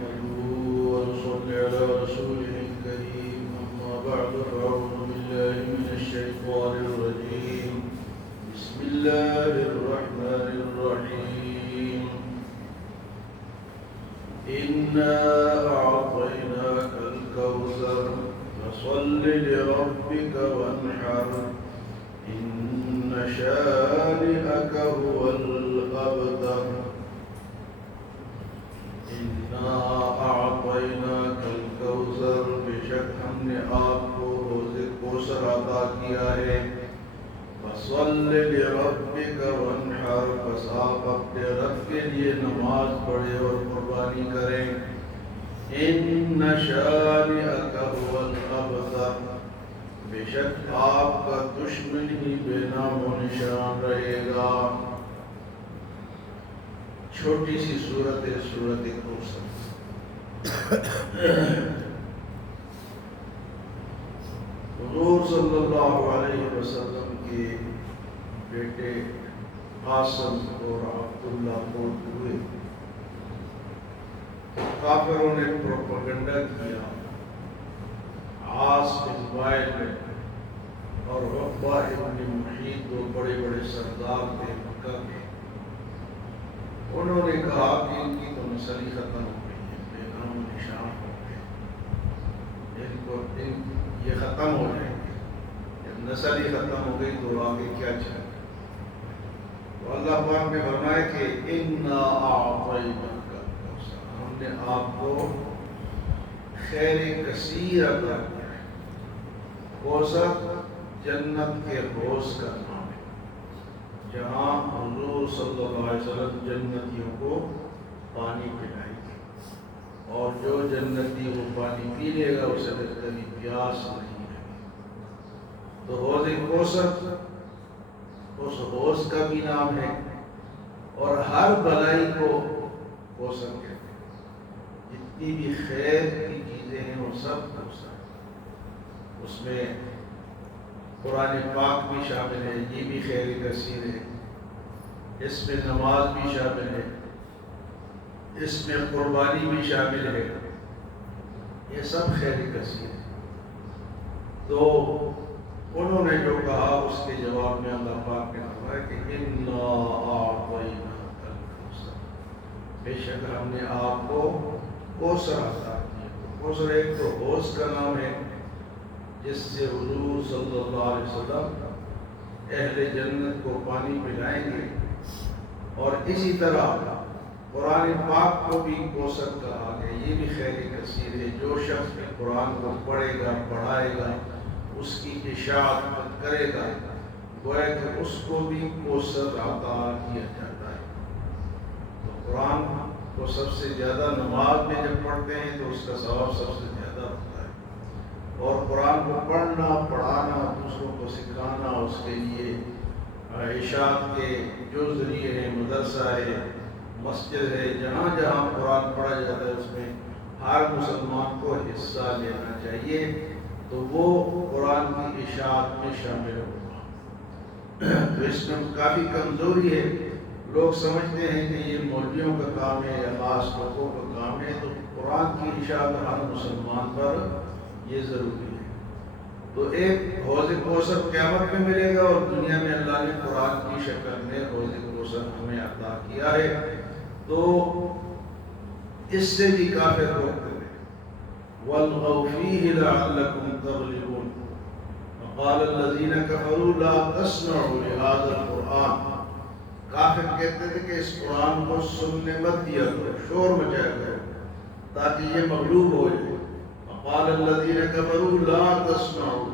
نحمده ونصلي على رسوله الكريم أما بعد فأعوذ بالله من الشيطان الرجيم بسم الله الرحمن الرحيم إنا أعطيناك الكوثر فصل لربك وانحر إن شانئك هو الأبتر إنا أعطيناك الكوثر بشک ہم نے آپ کو روز کوثر عطا کیا ہے فصل لربك وانحر بس آپ اپنے رب کے لیے نماز پڑھیں اور قربانی کریں إن شانئك هو الأبتر بے شک آپ کا دشمن ہی بے نام و نشان رہے گا۔ چھوٹی سی سورت ہے سورت کوثر۔ حضور صلی اللہ علیہ وسلم کے بیٹے قاسم اور عبداللہ فوت ہوئے، کافروں نے پروپیگنڈا کیا عاص بن وائل اور عقبہ ابن محیط، دو بڑے بڑے سردار تھے مکہ کے۔ انہوں نے کہا کہ ان کی تو نسل ہی ختم ہو گئی ہے، بے نام و نشان ہو گئے، یہ ختم ہو جائیں گے۔ جب نسل ہی ختم ہو گئی تو آگے کیا چلے؟ تو اللہ پاک نے فرمایا کہ اِنَّا أَعْطَيْنَاكَ الْكَوْثَرَ، ہم نے آپ کو خیر کثیر عطا کیا ہے۔ کوثر جنت کے حوض کا نام ہے، جہاں حضور صلی اللہ علیہ وسلم جنتیوں کو پانی پلائیں گے، اور جو جنتی وہ پانی پی لے گا اسے کبھی پیاس نہیں لگے۔ تو حوض کوثر اس حوض کا بھی نام ہے، اور ہر بلائی کو کوثر کہتے ہیں۔ جتنی بھی خیر کی چیزیں ہیں وہ سب کوثر ہیں۔ اس میں قرآن پاک بھی شامل ہے، یہ بھی خیر کثیر ہے، اس میں نماز بھی شامل ہے، اس میں قربانی بھی شامل ہے، یہ سب خیر کثیر ہے۔ تو انہوں نے جو کہا اس کے جواب میں اللہ پاک نے فرمایا کہ اِنَّا أَعْطَيْنَاكَ الْكَوْثَرَ، بے شک ہم نے آپ کو کوثر عطا کیا۔ کوثر ایک تو حوض کا نام ہے جس سے حضور صلی اللہ علیہ وسلم اہل جنت کو پانی پلائیں گے، اور اسی طرح قرآن پاک کو بھی کوثر کہا گیا، یہ بھی خیر کثیر ہے۔ جو شخص بھی قرآن کو پڑھے گا، پڑھائے گا، اس کی اشاعت کرے گا، گویا کہ اس کو بھی کوثر عطا کیا جاتا ہے۔ تو قرآن کو سب سے زیادہ نماز میں جب پڑھتے ہیں تو اس کا ثواب سب سے زیادہ ہوتا ہے، اور قرآن کو پڑھنا، پڑھانا، دوسروں کو سکھانا، اس کے لیے اشاعت کے جو ذریعے ہیں، مدرسہ ہے، مسجد ہے، جہاں جہاں قرآن پڑھا جاتا ہے اس میں ہر مسلمان کو حصہ لینا چاہیے، تو وہ قرآن کی اشاعت میں شامل ہوگا۔ تو اس میں کافی کمزوری ہے، لوگ سمجھتے ہیں کہ یہ مولویوں کا کام ہے یا خاص لوگوں کا کام ہے، تو قرآن کی اشاعت ہر مسلمان پر یہ ضروری ہے۔ تو ایک حوض کوثر قیامت میں ملے گا، اور دنیا میں اللہ نے قرآن کی شکل میں حوض کوثر ہمیں عطا کیا ہے، تو اس سے بھی کافر روکتے ہیں۔ وَالْغَوْ فِيهِ لَعَلَّكُمْ تَغْلِبُونَ وَقَالَ الَّذِينَ كَفَرُوا لَا تَسْمَعُوا لِهَذَا الْقُرْآنِ، کافر کہتے تھے کہ اس قرآن کو سننے مت دیا کرو، شور مچایا کرو تاکہ یہ مغلوب ہو جائے۔ وَقَالَ الَّذِينَ كَفَرُوا لَا تَسْمَعُوا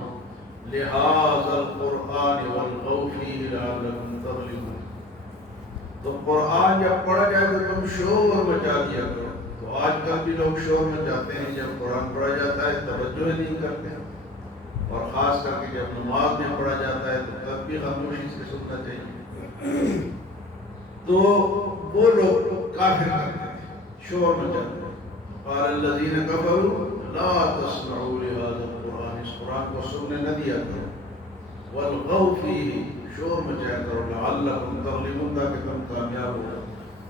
لِهَذَا الْقُرْآنِ وَالْغَوْ فِيهِ لَعَلَّكُمْ تَغْلِبُونَ، تو قرآن جب پڑھا جائے تو تم شور مچا دیا کرو۔ تو آج کل بھی لوگ شور مچاتے ہیں، جب قرآن پڑھا جاتا ہے توجہ نہیں کرتے ہیں، اور خاص کر کے جب نماز میں پڑھا جاتا ہے تو تب بھی خاموشی سے سننا چاہیے۔ تو وہ لوگ کافر کرتے ہیں، شور مچاتے ہیں۔ قال الذین کفروا لا تسمعوا لهذا القرآن، اس قرآن کو سننے نہ دیا کرو۔ والغوا فیہ، شور مچایا کرو، لعلکم تغلبون، تاکہ تم کامیاب ہو جاؤ۔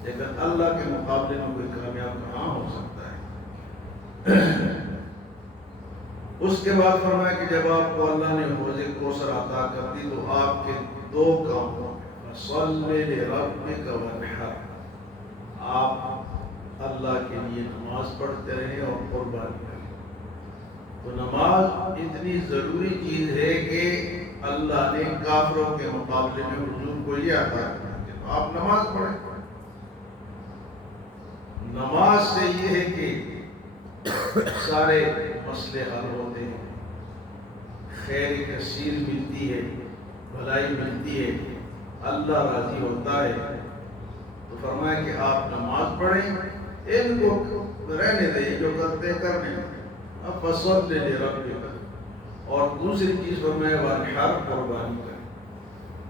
لیکن اللہ کے مقابلے میں کوئی کامیاب کہاں ہو سکتا ہے؟ اس کے بعد فرمایا کہ جب آپ کو اللہ نے حوض کوثر عطا کر دی تو آپ کے دو کام ہو گئے، فصلی لربک وانحر، آپ اللہ کے لیے نماز پڑھتے رہیں اور قربانی کریں۔ تو نماز اتنی ضروری چیز ہے کہ اللہ نے کافروں کے مقابلے میں حضور کو یہ عطا کیا کہ آپ نماز پڑھیں۔ نماز سے یہ ہے کہ سارے مسئلے حل ہوتے ہیں، خیر کثیر ملتی ہے، بھلائی ملتی ہے، اللہ راضی ہوتا ہے۔ تو فرمایا کہ آپ نماز پڑھیں، ان کو رہنے دیں جو کرتے کرنے، اب فصلی لربک، اور دوسری چیز فرمایا وانحر، قربانی کریں۔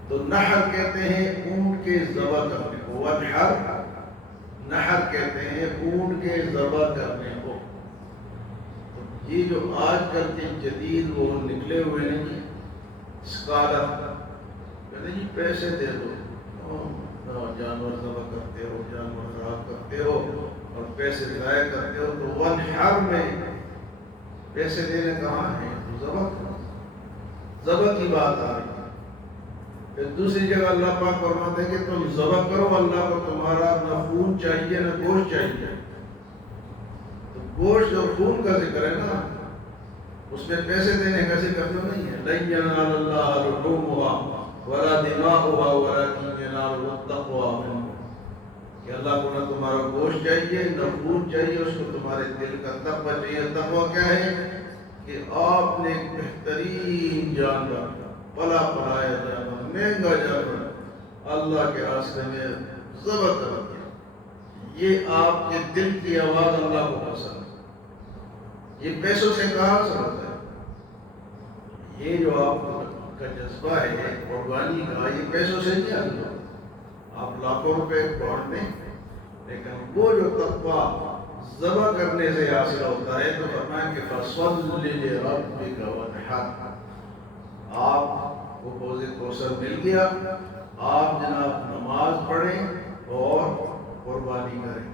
تو نحر کہتے ہیں اونٹ کے ذبح کرنے کو، وانحر نحر کہتے ہیں اونٹ کے ذبح کرنے کو۔ یہ جو آج کل کے جدید وہ نکلے ہوئے ہیں جی اسکالر، کہتے ہیں جی پیسے دے دو، جانور ذبح کرتے ہو، جانور خراب کرتے ہو اور پیسے ضائع کرتے ہو، تو وانحر میں پیسے دینے کہاں ہیں؟ ذبح کی بات آ رہی ہے۔ پھر دوسری جگہ اللہ پاک فرماتے ہیں کہ تم ذبح کرو، اللہ کو تمہارا نہ خون چاہیے نہ گوشت چاہیے۔ تو گوشت اور خون کا ذکر ہے نا، اس میں پیسے دینے کا ذکر تو نہیں ہے۔ لن ینال اللہ لحومها ولا دماؤها ولکن ینالہ التقوی منکم، کہ اللہ کو نہ تمہارا گوشت چاہیے نہ خون چاہیے، اس کو تمہارے دل کا تقوی چاہیے۔ تقوی کیا ہے؟ کہ آپ نے ایک بہترین جانور، پلا پلایا جانور، مہنگا جانور اللہ کے راستے میں ذبح کر دیا، یہ آپ کے دل کی آواز اللہ کو پسند ہے۔ یہ پیسوں سے کہاں سے ہوتا ہے؟ یہ جو آپ کا جذبہ ہے قربانی کا، یہ پیسوں سے نہیں آتا۔ آپ لاکھوں روپے بانٹ دیں، لیکن وہ جو تقویٰ ذبح کرنے سے حاصل ہوتا ہے، تو فرمایا کہ فصلی لربک وانحر، آپ کو حوض کوثر مل گیا، آپ جناب نماز پڑھیں اور قربانی کریں۔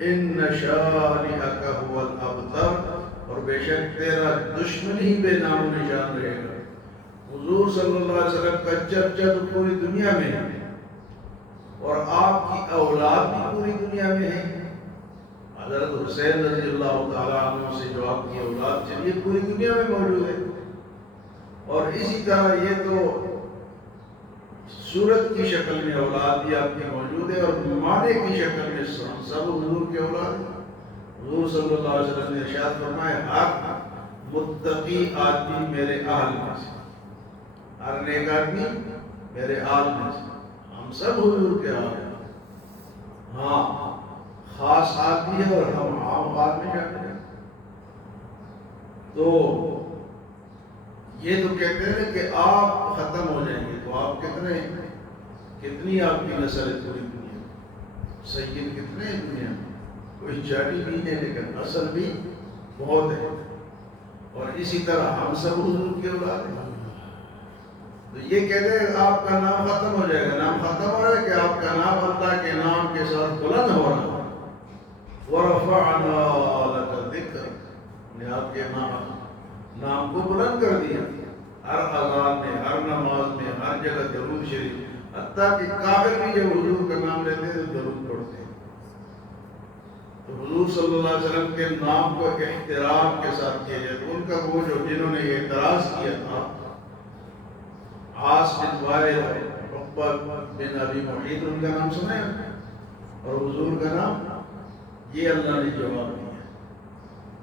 ان شانئک هو الابتر، اور بے شک تیرا دشمن ہی بے نام و نشان رہے گا۔ حضور صلی اللہ علیہ وسلم کا چرچا تو پوری دنیا میں ہے، اور آپ کی اولاد بھی پوری دنیا میں ہے۔ حضرت حسین رضی اللہ تعالیٰ عنہ سے جو آپ کی اولاد چلی ہے پوری دنیا میں موجود ہے، اور اسی طرح یہ تو صورت کی شکل میں اولاد بھی آپ کی موجود ہے، اور معنی کی شکل میں سب حضور کے اولاد ہیں۔ حضور صلی اللہ علیہ وسلم نے ارشاد فرمایا ہر متقی آدمی میرے اہل میں سے، ہر نیک آدمی میرے اہل میں سے، ہم سب حضور کے اہل ہیں۔ ہاں خاص آدمی ہے اور ہم عام آدمی جاتے ہیں۔ تو یہ تو کہتے ہیں کہ آپ ختم ہو جائیں گے، تو آپ کتنی آپ کی نسل ہے پوری دنیا میں؟ سید کتنے ہیں دنیا میں؟ کوئی 40 بھی نہیں، لیکن نسل بھی بہت ہے، اور اسی طرح ہم سب حضور کے اولاد ہیں۔ تو یہ کہتے ہیں کہ آپ کا نام ختم ہو جائے گا، نام ختم ہو رہا ہے کہ آپ کا نام اللہ کے نام کے ساتھ بلند ہو رہا ہے۔ وَرَفَعْنَا لَكَ ذِكْرَكَ، نے آپ کے نام کو بلند کر دیا، ہر اذان میں، ہر نماز میں، ہر جگہ درود شریف، حتیٰ کہ کافر بھی جب حضور کا نام لیتے ہیں تو درود پڑھتے ہیں۔ تو حضور صلی اللہ علیہ وسلم کے نام کو احترام کے ساتھ کیا جائے۔ ان کا وہ جو جنہوں نے یہ اعتراض کیا تھا، عاص بن وائل، عقبہ بن ابی معیط، ان کا نام سنا ہے، اور حضور کا نام، یہ اللہ نے جواب دیا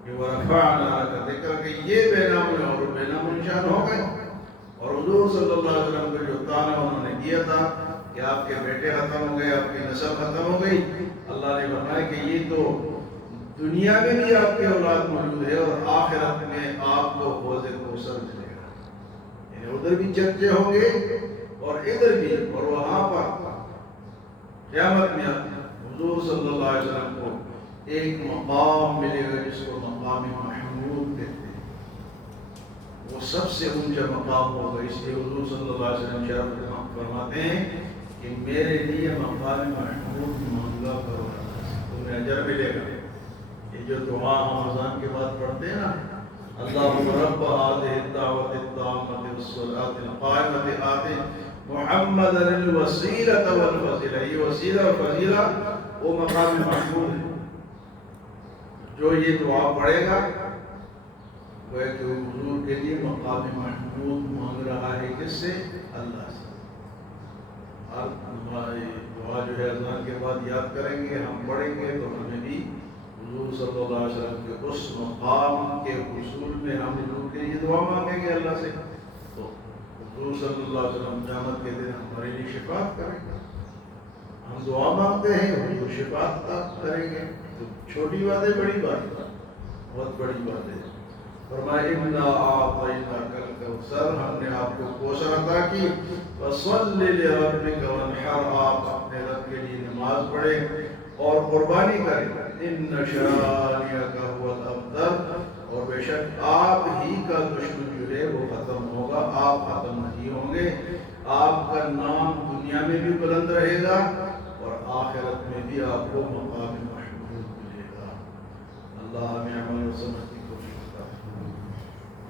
کہ وَرَفَعْنَا لَكَ ذِكْرَكَ، کہ یہ بے نام اور بے نام نشان ہو گئے۔ اور حضور صلی اللہ علیہ وسلم کو جو طعنہ انہوں نے کیا تھا کہ آپ کے بیٹے ختم ہو گئے، آپ کی نسل ختم ہو گئی، اللہ نے فرمایا کہ یہ تو دنیا میں بھی آپ کے اولاد موجود ہے، اور آخرت میں آپ کو حوض کوثر ملے گا، یعنی ادھر بھی چرچے ہوں گے اور ادھر بھی، اور وہاں پر قیامت میں حضور صلی اللہ علیہ وسلم کو ایک مقام ملے گا جس کو مقام محمود کہتے ہیں، وہ سب سے اونچا مقام ہوگا۔ اس لیے حضور صلی اللہ علیہ وسلم شرف فرماتے ہیں کہ میرے لیے مقام محمود مانگا کرو، تمہیں اجر ملے گا۔ یہ جو دعا ہم اذان کے بعد پڑھتے ہیں نا، اللہم رب هذه الدعوة التامة والصلاة القائمة آت محمد الوسیلۃ والفضیلہ، یہ وسیلہ اور فضیلہ وہ مقام محمود ہے۔ جو یہ دعا پڑھے گا وہ ہے کہ وہ حضور کے لیے مقام محمود مانگ رہا ہے، کس سے؟ اللہ سے۔ اور دعا جو ہے اذان کے بعد یاد کریں گے، ہم پڑھیں گے تو ہمیں بھی حضور صلی اللہ علیہ وسلم کے اس مقام کے حصول میں ہم حضور کے لیے دعا مانگیں گے اللہ سے، تو حضور صلی اللہ علیہ وسلم قیامت کے دن ہمارے لیے شفاعت کریں گے۔ ہم دعا مانگتے ہیں، حضور شفاعت کریں گے، تو چھوٹی بات ہے بڑی بات ہے، بہت بڑی بات ہے۔ فرمایا انا اعطیناک الکوثر، ہم نے آپ کو کوثر عطا کی، فصل لربک وانحر، آپ اپنے رب کے لیے نماز پڑھیں اور قربانی کریں۔ ان شانئک هو الابتر، اور بے شک آپ ہی کا دشمن جو ہے وہ ختم ہوگا، آپ ختم نہیں ہوں گے۔ آپ کا نام دنیا میں بھی بلند رہے گا اور آخرت میں بھی آپ کو مقام محمود ملے گا۔ اللہ ہمیں عمل و سمجھ